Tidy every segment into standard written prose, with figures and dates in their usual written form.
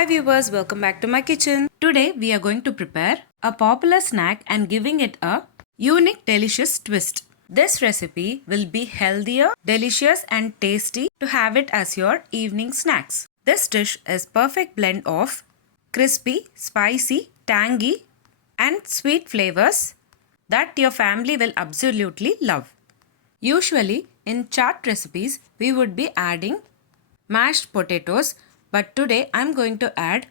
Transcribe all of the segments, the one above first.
Hi viewers, welcome back to my kitchen. Today we are going to prepare a popular snack and giving it a unique delicious twist. This recipe will be healthier, delicious and tasty to have it as your evening snacks. This dish is perfect blend of crispy, spicy, tangy and sweet flavors that your family will absolutely love. Usually in chaat recipes we would be adding mashed potatoes, but today I'm going to add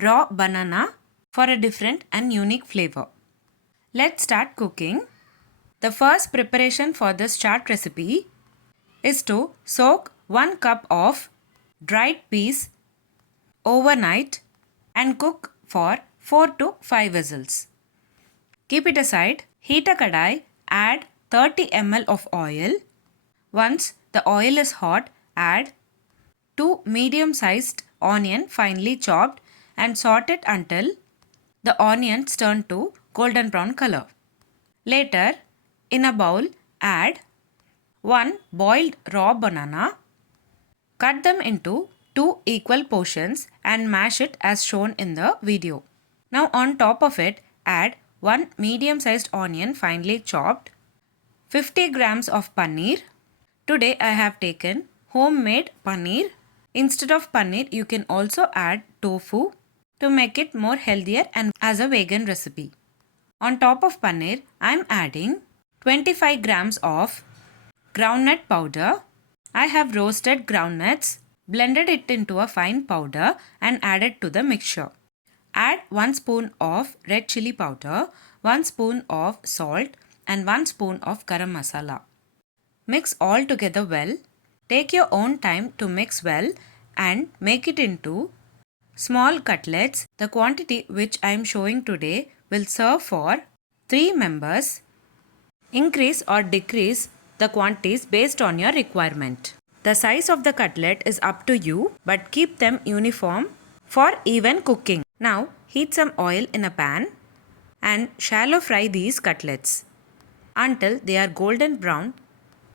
raw banana for a different and unique flavor. Let's start cooking. The first preparation for this chaat recipe is to soak 1 cup of dried peas overnight and cook for 4 to 5 whistles. Keep it aside. Heat a kadai, add 30 ml of oil. Once the oil is hot, add 2 medium-sized onion finely chopped and saute it until the onions turn to golden brown color. Later, in a bowl, add 1 boiled raw banana. Cut them into 2 equal portions and mash it as shown in the video. Now on top of it, add 1 medium-sized onion finely chopped, 50 grams of paneer. Today I have taken homemade paneer. Instead of paneer, you can also add tofu to make it more healthier and as a vegan recipe. On top of paneer, I am adding 25 grams of groundnut powder. I have roasted groundnuts, blended it into a fine powder and added to the mixture. Add 1 spoon of red chili powder, 1 spoon of salt and 1 spoon of garam masala. Mix all together well. Take your own time to mix well and make it into small cutlets. The quantity which I am showing today will serve for 3 members. Increase or decrease the quantities based on your requirement. The size of the cutlet is up to you, but keep them uniform for even cooking. Now heat some oil in a pan and shallow fry these cutlets until they are golden brown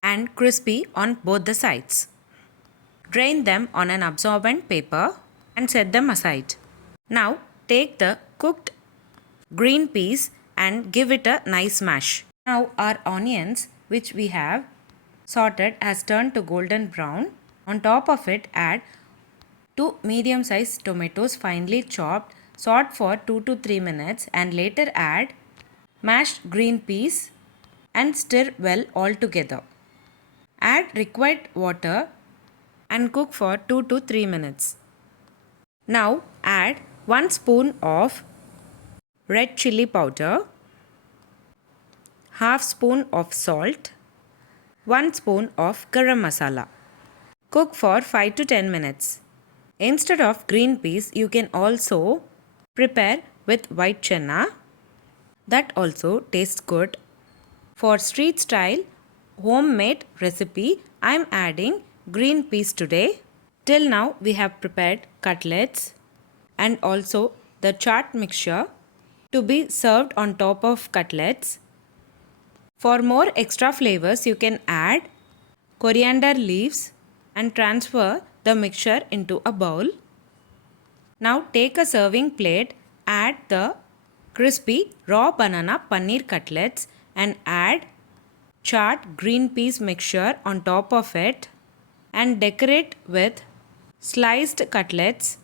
and crispy on both the sides. Drain them on an absorbent paper and set them aside. Now take the cooked green peas and give it a nice mash. Now our onions which we have sauteed has turned to golden brown. On top of it add 2 medium-sized tomatoes finely chopped. Saute for 2 to 3 minutes and later add mashed green peas and stir well all together. Add required water and cook for 2 to 3 minutes. Now add 1 spoon of red chili powder, half spoon of salt, 1 spoon of garam masala. Cook for 5 to 10 minutes. Instead of green peas, you can also prepare with white chana. That also tastes good. For street style homemade recipe, I am adding green peas today. Till now we have prepared cutlets and also the chaat mixture to be served on top of cutlets. For more extra flavors, you can add coriander leaves and transfer the mixture into a bowl. Now take a serving plate, add the crispy raw banana paneer cutlets and add chaat green peas mixture on top of it and decorate with sliced cutlets.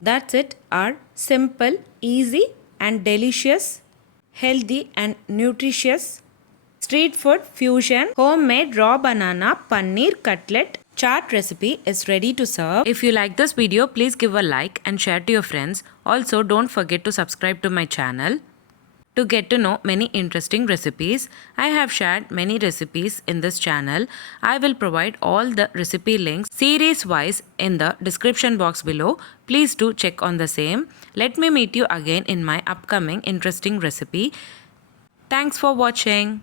That's it, our simple, easy and delicious, healthy and nutritious street food fusion homemade raw banana paneer cutlet chaat recipe is ready to serve. If you like this video, please give a like and share to your friends. Also, don't forget to subscribe to my channel to get to know many interesting recipes. I have shared many recipes in this channel. I will provide all the recipe links series wise in the description box below. Please do check on the same. Let me meet you again in my upcoming interesting recipe. Thanks for watching.